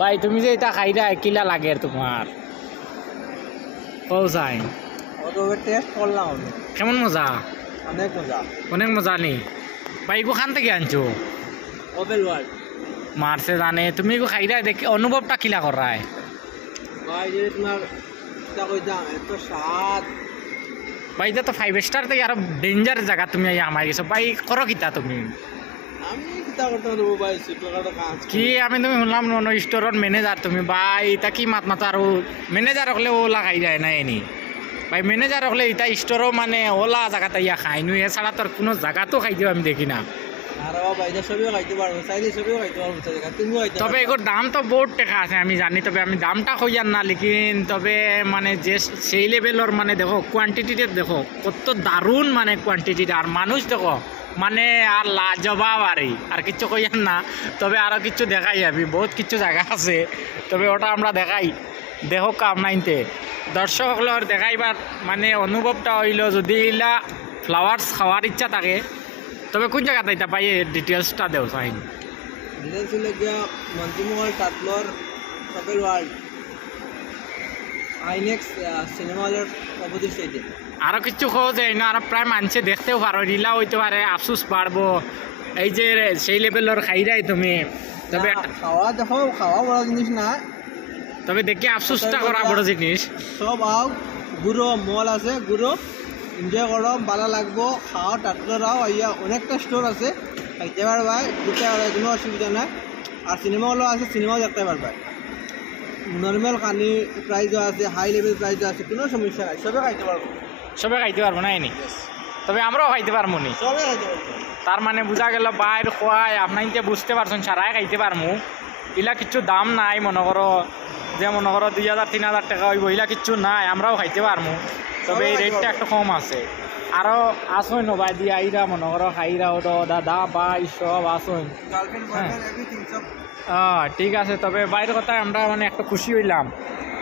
ভাই তুমি যে এটা খাইরা কিলা লাগে তোমার পৌঁছাই টেস্ট করলাম আমি। কেমন মজা? অনেক মজা। অনেক মজা নি ভাই এগো খান থেকে আনছো ওপেন ওয়ার্ল্ড মারছে জানে তুমি এগো খাইরা দেখে অনুভবটা কিলা করায় ভাই যে তোমার তা কই দাম এত স্বাদ ভাই এটা তো 5 স্টার থেকে আরো ডেঞ্জার জায়গা তুমি আমার গেছো ভাই করো কিতা তুমি আমি কিতা করতে দেবো ভাই ছোটখাটো কাজ কি আমি তুমি শুনলাম নন স্টোরের ম্যানেজার তুমি ভাই এটা কি মাত মাতো আর ম্যানেজার হলে ওলা খাই যায় না এনি ভাই ম্যানেজার হলে এটা স্টোরও মানে ওলা জায়গাতে ইয়া খাই নি এছাড়া তোর কোনো জায়গাতেও খাইতেও আমি দেখি না আর ভাই এটা সবই খাইতে পারবো চাইলে সবই খাইতে পারবো তুমিও খাইতে তবে এগুলোর দাম তো বহুত টাকা আছে আমি জানি তবে আমি দামটা কইয়ার না লেকিন তবে মানে যে সেই লেভেলের মানে দেখো কোয়ান্টিটিটা দেখো কত দারুণ মানে কোয়ান্টিটিটা আর মানুষ দেখো মানে আর লাজবাব আর কিচ্ছু কইয়ার না তবে আরও কিছু দেখাই যাবি বহুত কিছু জায়গা আছে তবে ওটা আমরা দেখাই দেখো কাম নাইনতে দর্শক সকলের দেখাইবার মানে অনুভবটা হইল যদি এলা ফ্লাওয়ার্স খাওয়ার ইচ্ছা থাকে তবে কোন জায়গাতে এটা পাই ডিটেলসটা দেও চাইন ডিটেলস হলে গিয়া মন্ত্রীমহল টাটলর ওপেন ওয়ার্ল্ড আইনেক্স সিনেমা হলের অপোজিট সাইডে আরও কিছু খোঁজ এই না আর প্রায় মানুষে দেখতেও পারো রিলা হইতে পারে আফসোস পারবো এই যে সেই লেভেলের খাইরাই তুমি তবে খাওয়া দেখো খাওয়া বড় জিনিস না তবে দেখি আফসোসটা করা বড় জিনিস সব আও গুঁড়ো মল আছে গুঁড়ো এনজয় করো ভালো লাগবো খাওয়া টাটলরাও আইয়া অনেকটা স্টোর আছে খাইতে পারবা দিতে পারবা কোনো অসুবিধা নাই আর সিনেমা হলও আছে সিনেমাও দেখতে পারবা নর্মাল কানি প্রাইজও আছে হাই লেভেল প্রাইজও আছে কোনো সমস্যা নাই সবে খাইতে পারবো না এনি তবে আমরাও খাইতে পারবো নি সবে খাইতে পারবো তার মানে বোঝা গেল বাইর খোয়াই আপনার বুঝতে পারছেন সারাই খাইতে পারমু ইলা কিচ্ছু দাম নাই মনে করো যে মনে করো 2000-3000 টাকা হইব ইলা কিচ্ছু নাই আমরাও খাইতে পারমু তবে এই রেটটা একটু কম আছে আরও আসইন ভাই দিয়ে আইরা মনে করো খাইরা ওটা দাদা ভাই সব আসইন ঠিক আছে তবে বাইরের কথায় আমরা মানে একটা খুশি হইলাম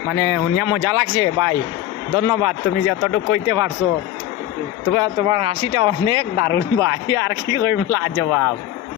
মানে শুনিয়া মজা লাগছে ভাই ধন্যবাদ তুমি যতটুকু কইতে পারছো তোমার হাসিটা অনেক দারুণ ভাই আর কি কইম লাজবাব